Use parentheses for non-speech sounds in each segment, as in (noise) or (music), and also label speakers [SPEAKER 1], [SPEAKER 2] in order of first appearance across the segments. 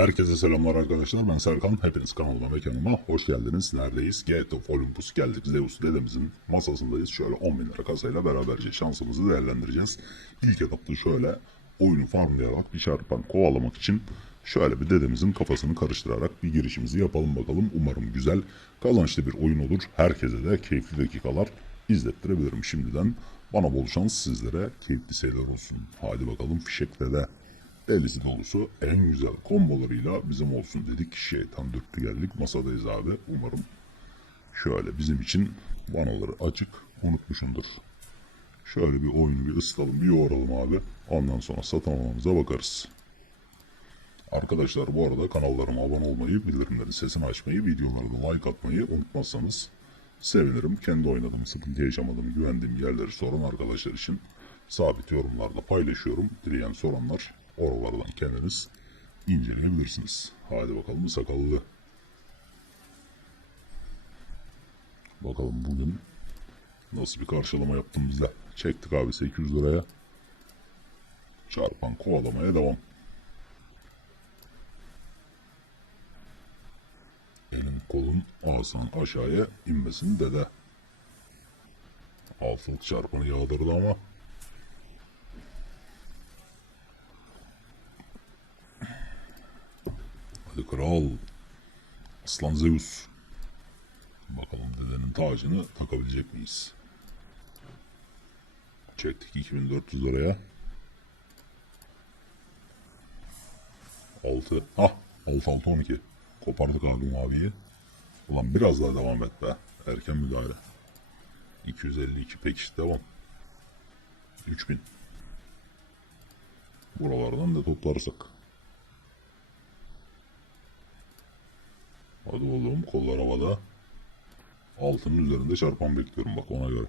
[SPEAKER 1] Herkese selamlar arkadaşlar. Ben Serkan. Hepiniz kanalıma mekanıma hoş geldiniz. Neredeyiz? Gate of Olympus geldik. Zeus dedemizin masasındayız. Şöyle 10 bin lira kasayla beraberce şansımızı değerlendireceğiz. İlk etapta şöyle oyunu farmlayarak bir çarpan kovalamak için şöyle bir dedemizin kafasını karıştırarak bir girişimizi yapalım bakalım. Umarım güzel, kazançlı bir oyun olur. Herkese de keyifli dakikalar izlettirebilirim şimdiden. Bana bol şans sizlere keyifli seyirler olsun. Hadi bakalım fişekle de. Delisi dolusu en güzel kombolarıyla bizim olsun dedik. Şeytan dürttü geldik. Masadayız abi. Umarım şöyle bizim için vanaları açık unutmuşumdur. Şöyle bir oyunu bir ısıtalım, bir yoğuralım abi. Ondan sonra satın bakarız. Arkadaşlar bu arada kanallarıma abone olmayı, bildirimlerin sesini açmayı, videolarda like atmayı unutmazsanız sevinirim. Kendi oynadığım, sıkıntı yaşamadığım, güvendiğim yerleri soran arkadaşlar için sabit yorumlarda paylaşıyorum. Dileyen soranlar oralardan kendiniz inceleyebilirsiniz. Hadi bakalım sakallı. Bakalım bugün nasıl bir karşılama yaptım bize. Çektik abi 800 liraya. Çarpan kovalamaya devam. Elin kolun ağzın aşağıya inmesin dede. Altılık çarpanı yağdırdı ama kral. Aslan Zeus. Bakalım dedenin tacını takabilecek miyiz? Çektik 2400 liraya. 6. Hah 6 6 12. Kopardık abi maviyi. Ulan biraz daha devam et be. Erken müdahale. 252 pek devam. 3000. Buralardan da toplarsak. Hadi oğlum kollar havada. Altının üzerinde çarpan bekliyorum bak ona göre.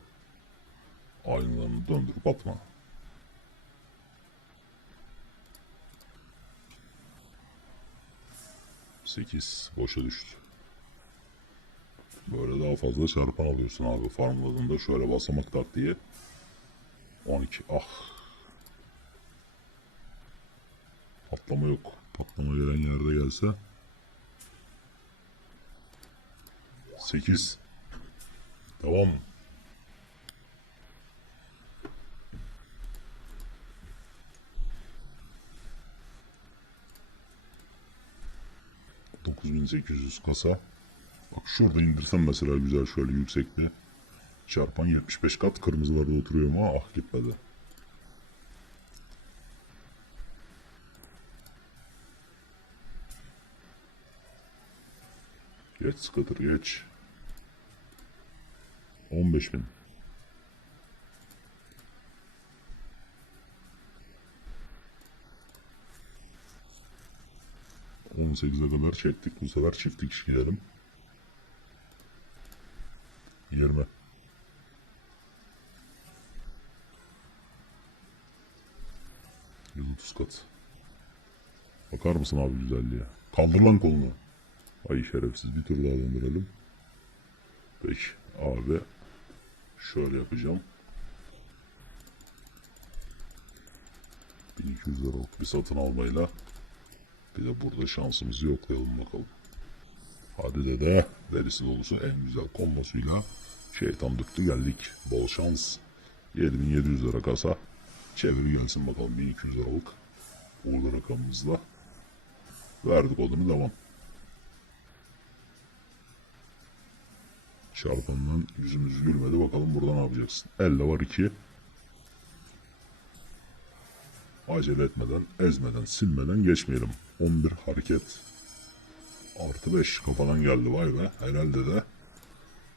[SPEAKER 1] Aynalarını döndürüp atma. Sekiz boşa düştü. Böyle daha fazla çarpan alıyorsun abi. Farmladığında şöyle basamak taktiği. 12 ah. Patlama yok. Patlama gelen yerde gelse 8 Devam. ...9800 kasa. Bak şurada indirsem mesela güzel şöyle yüksekte. Çarpan 75 kat kırmızılarda oturuyor ama ah gitmedi. Geç sıkıdır geç. 15 bin. On sekize kadar çektik. Bu sefer çift dikiş. Yirmi. Yüz otuz kat. Bakar mısın abi güzelliğe? Kaldır lan kolunu. Ay şerefsiz bir tur daha döndürelim. Peki abi şöyle yapacağım. 1200 liralık bir satın almayla bir de burada şansımızı yoklayalım bakalım. Hadi dede derisi dolusu en güzel kombosuyla şeytan döktü geldik. Bol şans. 7700 lira kasa. Çevir gelsin bakalım 1200 liralık uğurlu rakamımızla. Verdik odunu devam. Çarpandan yüzümüz gülmedi. Bakalım burada ne yapacaksın? Elle var iki. Acele etmeden, ezmeden, silmeden geçmeyelim. 11 hareket. Artı 5 kafadan geldi vay be. Herhalde de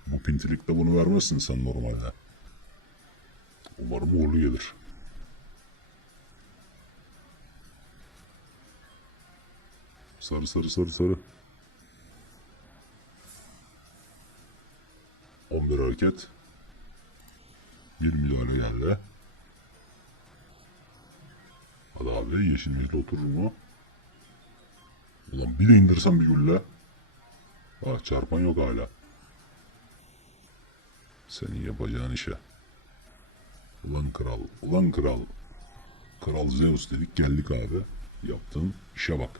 [SPEAKER 1] bu pintilikte bunu vermezsin sen normalde. Umarım uğurlu gelir. Sarı sarı sarı sarı. Hareket. Bir müdahale geldi. Hadi abi yeşil mihli oturur mu? Ulan bir indirsem bir gülle. Ah çarpan yok hala. Senin yapacağın işe. Ulan kral, ulan kral. Kral Zeus dedik geldik abi. Yaptığın işe bak.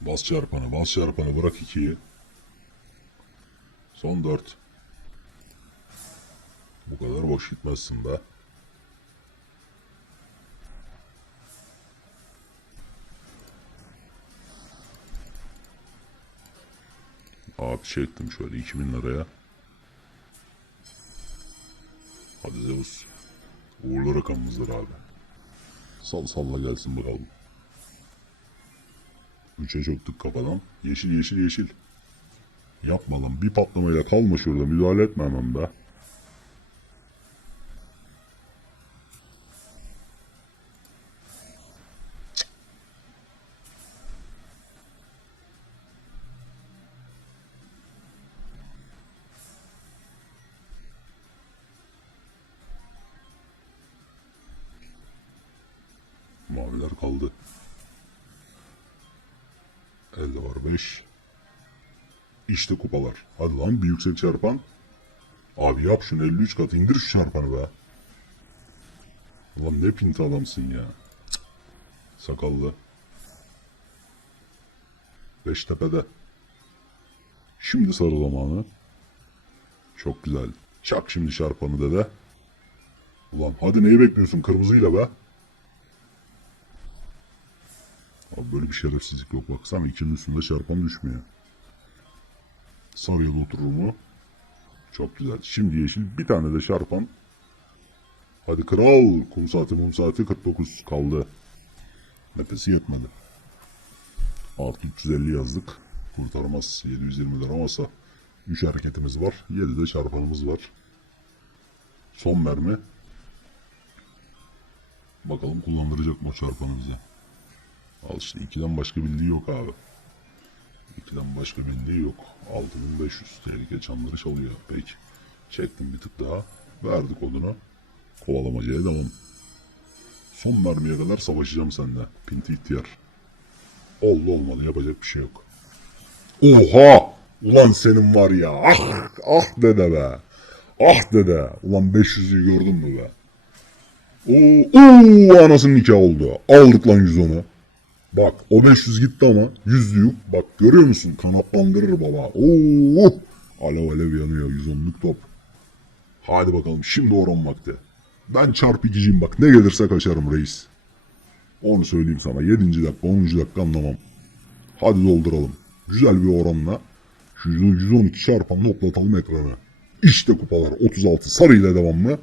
[SPEAKER 1] Bas çarpanı, bas çarpanı bırak ikiyi. Son dört. Bu kadar boş gitmezsin be. Abi çektim şöyle 2000 liraya. Hadi Zeus. Uğurlu rakamımızdır abi. Sal salla gelsin bakalım. Üçe çöktük kafadan. Yeşil yeşil yeşil. Yapma lan bir patlamayla kalma şurada müdahale etme hemen be. Maviler kaldı. Elde var 5. İşte kupalar. Hadi lan bir yüksek çarpan. Abi yap şunu 53 kat indir şu çarpanı be. Ulan ne pinti adamsın ya. Cık. Sakallı. Beştepe'de. Şimdi sarı zamanı. Çok güzel. Çak şimdi çarpanı dede. Ulan hadi neyi bekliyorsun kırmızıyla be. Böyle bir şerefsizlik yok baksana ikinin üstünde çarpan düşmüyor. Sarıya da oturur mu? Çok güzel. Şimdi yeşil bir tane de çarpan. Hadi kral. Kum saati mum saati 49 kaldı. Nefesi yetmedi. Artı 350 yazdık. Kurtarmaz. 720 lira masa. 3 hareketimiz var. 7 de çarpanımız var. Son mermi. Bakalım kullandıracak mı çarpanı bize. Al işte 2'den başka bildiği yok abi. 2'den başka bildiği yok. 6500 tehlike çanları çalıyor. Peki. Çektim bir tık daha. Verdi kodunu. Kovalamacaya devam. Son mermiye kadar savaşacağım seninle. Pinti ihtiyar. Oldu olmadı yapacak bir şey yok. Oha! Ulan senin var ya. Ah! Ah dede be. Ah dede. Ulan 500'ü gördün mü be? Oo, oo anasının nikahı oldu. Aldık lan 110'u. Bak o 500 gitti ama yüzlüğü bak görüyor musun kanatlandırır baba. Oo! Alev alev yanıyor 110'luk top. Hadi bakalım şimdi oran vakti. Ben çarpı ikiciyim bak ne gelirse kaçarım reis. Onu söyleyeyim sana 7. dakika 10. dakika anlamam. Hadi dolduralım. Güzel bir oranla. Şu 112 çarpan toplatalım ekranı. İşte kupalar 36 sarıyla devamlı.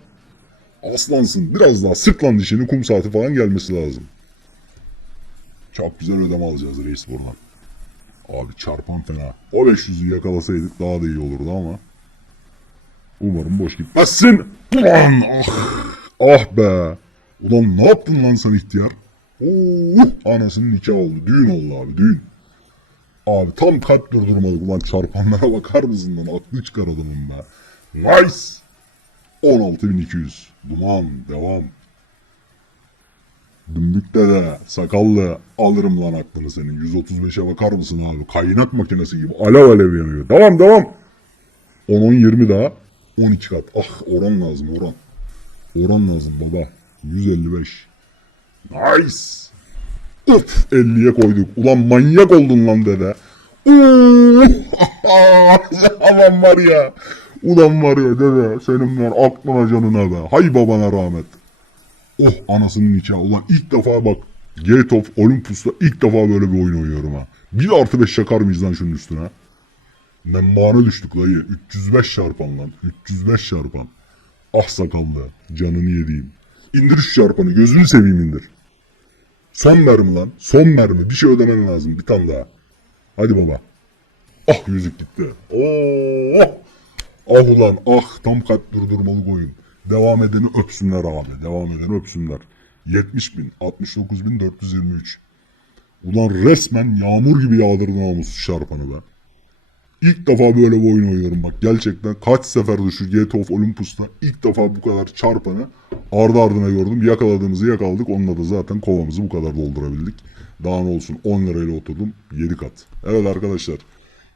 [SPEAKER 1] Aslansın biraz daha sık lan dişini kum saati falan gelmesi lazım. Çok güzel ödeme alacağız reis buradan. Abi çarpan fena. O 500'ü yakalasaydık daha da iyi olurdu ama. Umarım boş gitmezsin. Ulan ah. Ah be. Ulan ne yaptın lan sen ihtiyar? Oo, anasının nikah oldu. Düğün oldu abi düğün. Abi tam kalp durdurmadık ulan çarpanlara bakar mısın lan? Aklı çıkar adamın be. Nice. 16.200. Duman devam. Dümbükte de sakallı alırım lan aklını senin. 135'e bakar mısın abi? Kaynak makinesi gibi alev alev yanıyor. Devam devam. 10-10-20 daha. 12 kat. Ah oran lazım oran. Oran lazım baba. 155. Nice. Uf 50'ye koyduk. Ulan manyak oldun lan dede. Aman (laughs) var ya. Ulan var ya dede. Senin var aklına canına be. Hay babana rahmet. Oh anasının nikahı. Ulan ilk defa bak. Gate of Olympus'ta ilk defa böyle bir oyun oynuyorum ha. 1 artı 5 şakar mıyız lan şunun üstüne? Membana düştük dayı. 305 çarpan lan. 305 çarpan. Ah sakallı. Canını yediğim. İndir şu çarpanı. Gözünü seveyim indir. Son mermi lan. Son mermi. Bir şey ödemen lazım. Bir tane daha. Hadi baba. Ah yüzük gitti. Oh. Ah ulan ah tam kalp durdurmalık oyun. Devam edeni öpsünler abi. Devam edeni öpsünler. 70 bin, 69 bin 423. Ulan resmen yağmur gibi yağdırdı namussuz çarpanı be. İlk defa böyle bir oyun oynuyorum bak. Gerçekten kaç seferdir şu Gate of Olympus'ta ilk defa bu kadar çarpanı ardı ardına gördüm. Yakaladığımızı yakaladık. Onunla da zaten kovamızı bu kadar doldurabildik. Daha ne olsun 10 lirayla oturdum 7 kat. Evet arkadaşlar.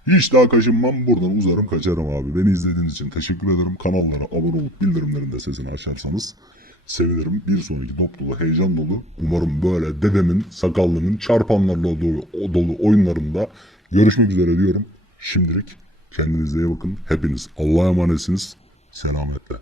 [SPEAKER 1] Hiç daha kaşınmam buradan uzarım kaçarım abi. Beni izlediğiniz için teşekkür ederim. Kanallara abone olup bildirimlerin de sesini açarsanız sevinirim. Bir sonraki top dolu, heyecan dolu. Umarım böyle dedemin, sakallının çarpanlarla dolu, dolu oyunlarında görüşmek üzere diyorum. Şimdilik kendinize iyi bakın. Hepiniz Allah'a emanetsiniz. Selametle.